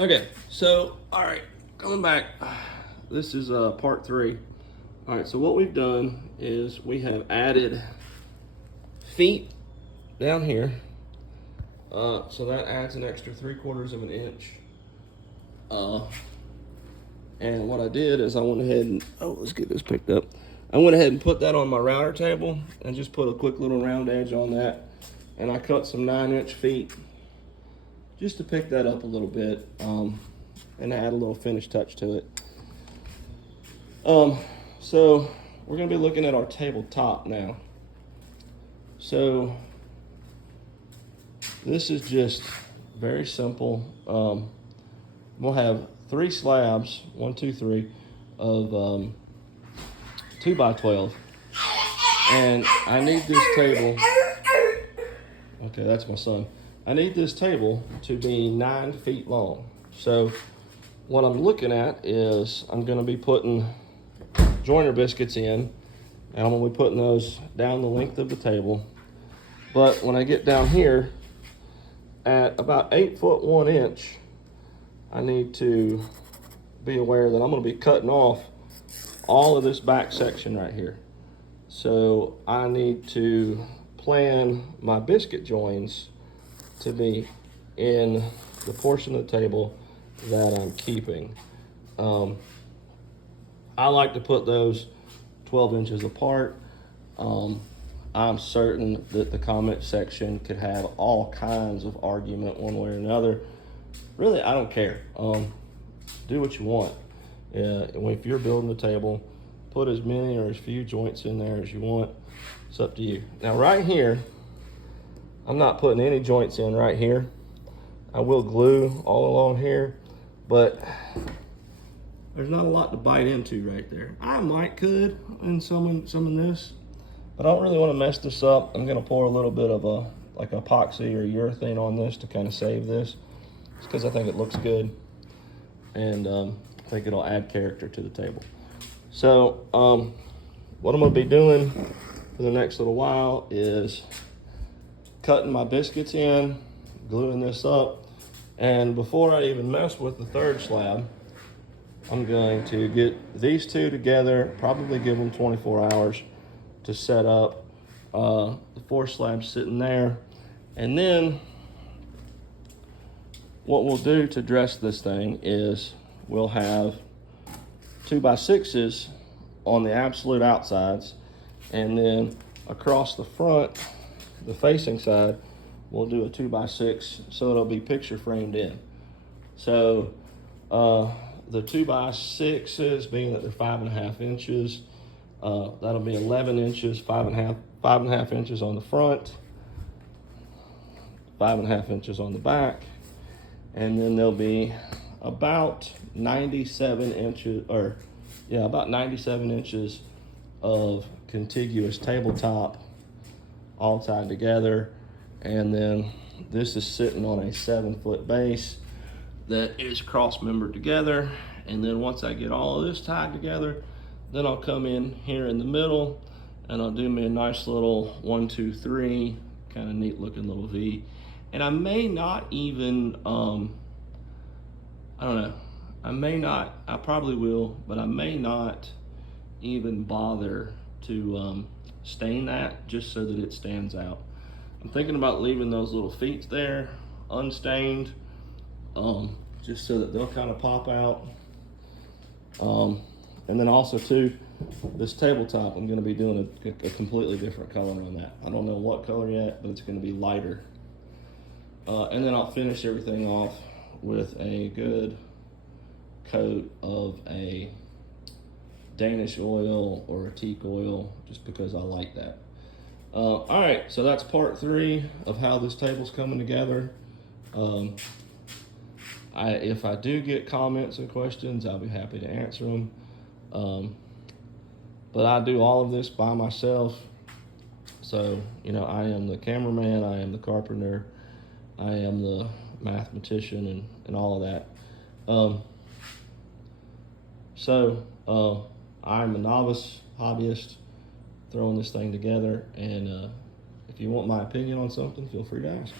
Okay, so, all right, coming back. This is part 3. All right, so what we've done is we have added feet down here. So that adds an extra 3/4 of an inch. And what I did is I went ahead and, let's get this picked up. I went ahead and put that on my router table and just put a quick little round edge on that. And I cut some 9-inch feet just to pick that up a little bit and add a little finish touch to it. So we're gonna be looking at our tabletop now. So this is just very simple. We'll have 3 slabs, 1, 2, 3, of 2x12. And I need this table, okay, that's my son. I need this table to be 9 feet long. So what I'm looking at is I'm gonna be putting joiner biscuits in, and I'm gonna be putting those down the length of the table. But when I get down here at about 8 foot 1 inch, I need to be aware that I'm gonna be cutting off all of this back section right here. So I need to plan my biscuit joins to be in the portion of the table that I'm keeping. I like to put those 12 inches apart. I'm certain that the comment section could have all kinds of argument one way or another. Really, I don't care. Do what you want. If you're building a table, put as many or as few joints in there as you want. It's up to you. Now right here, I'm not putting any joints in right here. I will glue all along here, but there's not a lot to bite into right there. I could in some of this, but I don't really want to mess this up. I'm gonna pour a little bit of like epoxy or urethane on this to kind of save this. It's because I think it looks good, and I think it'll add character to the table. So what I'm gonna be doing for the next little while is cutting my biscuits in, gluing this up, and before I even mess with the 3rd slab, I'm going to get these 2 together, probably give them 24 hours to set up. The 4th slab sitting there, and then what we'll do to dress this thing is we'll have 2x6s on the absolute outsides, and then across the front, the facing side, we'll do a 2x6 so it'll be picture framed in. So the 2x6s, being that they're 5.5 inches, that'll be 11 inches, 5.5 inches on the front, 5.5 inches on the back, and then there'll be about 97 inches, about 97 inches of contiguous tabletop all tied together. And then this is sitting on a 7-foot base that is cross-membered together. And then once I get all of this tied together, then I'll come in here in the middle and I'll do me a nice little 1, 2, 3, kind of neat looking little V. And I may not even, I don't know, I probably will, but I may not even bother to stain that, just so that it stands out. I'm thinking about leaving those little feet there unstained, just so that they'll kind of pop out. And then also too, this tabletop, I'm gonna be doing a completely different color on that. I don't know what color yet, but it's gonna be lighter. And then I'll finish everything off with a good coat of a Danish oil or a teak oil, just because I like that. All right, so that's part 3 of how this table's coming together. If I do get comments and questions, I'll be happy to answer them. But I do all of this by myself. So, I am the cameraman, I am the carpenter, I am the mathematician, and all of that. I'm a novice hobbyist throwing this thing together, and if you want my opinion on something, feel free to ask.